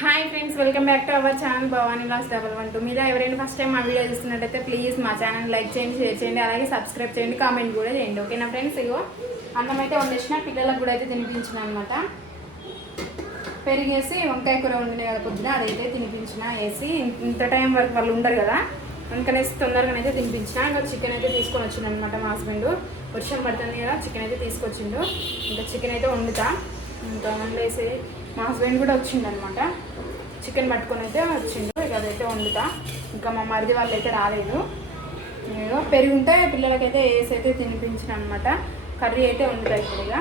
Hi friends welcome back to our channel Bhavani loss double one two మీద ఎవరైనా first time మా video చూస్తున్నట్టయితే please మా channel like చేయండి షేర్ చేయండి అలాగే సబ్స్క్రైబ్ చేయండి కామెంట్ కూడా చేయండి. ఓకేనా ఫ్రెండ్స్ ఇగో అన్నం అయితే వండేసిన పిల్లలకు కూడా అయితే తినిపించిన అనమాట పెరిగేసి వంకాయ కూర వండిన కదా పొద్దున అదైతే తినిపించిన వేసి ఇంత టైం వరకు వాళ్ళు ఉండరు కదా అందుకనేసి తొందరగానైతే తినిపించిన. ఇంకా చికెన్ అయితే తీసుకొని వచ్చింది అనమాట మా హస్బెండ్ వర్షం పడుతుంది కదా చికెన్ అయితే తీసుకొచ్చిండు. ఇంకా చికెన్ అయితే వండుతా. ఇంకా వండేసి మా హస్బెండ్ కూడా వచ్చిండనమాట చికెన్ పట్టుకొని అయితే వచ్చిండు. ఇక అదైతే వండుతా. ఇంకా మా మరిది వాళ్ళు అయితే రాలేదు నేను పెరుగుంటే పిల్లలకైతే వేసి అయితే తినిపించిన అనమాట కర్రీ అయితే వండుతాయి ఇప్పుడు ఇక.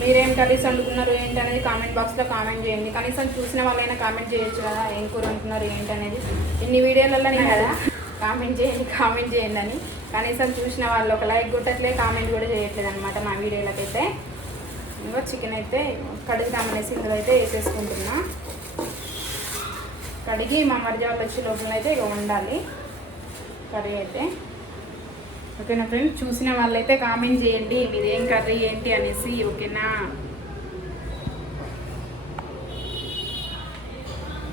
మీరేం కర్రీస్ వండుకున్నారు ఏంటి అనేది కామెంట్ బాక్స్లో కామెంట్ చేయండి. కనీసం చూసిన వాళ్ళైనా కామెంట్ చేయొచ్చు కదా ఏం కూర వండుకున్నారు ఏంటి అనేది ఇన్ని వీడియోలలోనే కదా కామెంట్ చేయండి కామెంట్ చేయండి అని. కనీసం చూసిన వాళ్ళు ఒక లైక్ కొట్టట్లే కామెంట్ కూడా చేయట్లేదు అనమాట మా వీడియోలకైతే. ఇంకో చికెన్ అయితే కడుగుదామనేసి ఇందులో అయితే వేసేసుకుంటున్నా. కడిగి మా మరిజాలు వచ్చి లోపల అయితే ఇక ఉండాలి కర్రీ అయితే. ఓకేనా ఫ్రెండ్స్ చూసిన వాళ్ళైతే కామెంట్ చేయండి మీది ఏం కర్రీ ఏంటి అనేసి ఓకేనా?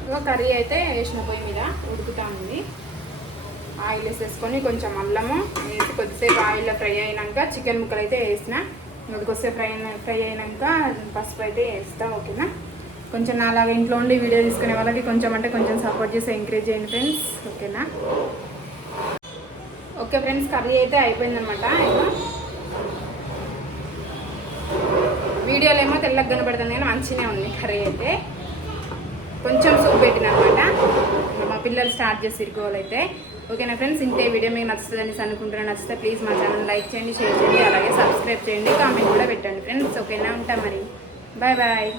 ఇగో కర్రీ అయితే వేసిన పొయ్యి మీద ఉడుకుతా ఉంది. ఆయిల్ వేసేసుకొని కొంచెం అల్లము వేసి కొద్దిసేపు ఆయిల్లో ఫ్రై అయినాక చికెన్ ముక్కలు అయితే వేసిన. ఇది కొద్దిసేపు ఫ్రై అయిన ఫ్రై అయినాక పసుపు అయితే వేస్తా ఓకేనా? కొంచెం అలాగే ఇంట్లో ఉండి వీడియో తీసుకునే వాళ్ళకి కొంచెం అంటే కొంచెం సపోర్ట్ చేసి ఎంకరేజ్ చేయండి ఫ్రెండ్స్ ఓకేనా? ఓకే ఫ్రెండ్స్ కర్రీ అయితే అయిపోయిందనమాట వీడియోలో ఏమో తెల్లగా కనబడుతుంది కానీ మంచిగానే ఉంది కర్రీ అయితే. కొంచెం సూప్ పెట్టిన అనమాట మా పిల్లలు స్టార్ట్ చేసి గోల్ అయితే. ఓకేనా ఫ్రెండ్స్? ఇంతే వీడియో మీకు నచ్చుతుందని అనుకుంటున్నా. నచ్చితే ప్లీజ్ మా ఛానల్ లైక్ చేయండి షేర్ చేయండి అలాగే సబ్స్క్రైబ్ చేయండి కామెంట్ కూడా పెట్టండి ఫ్రెండ్స్. ఓకేనా ఉంటాం మరి? Bye bye.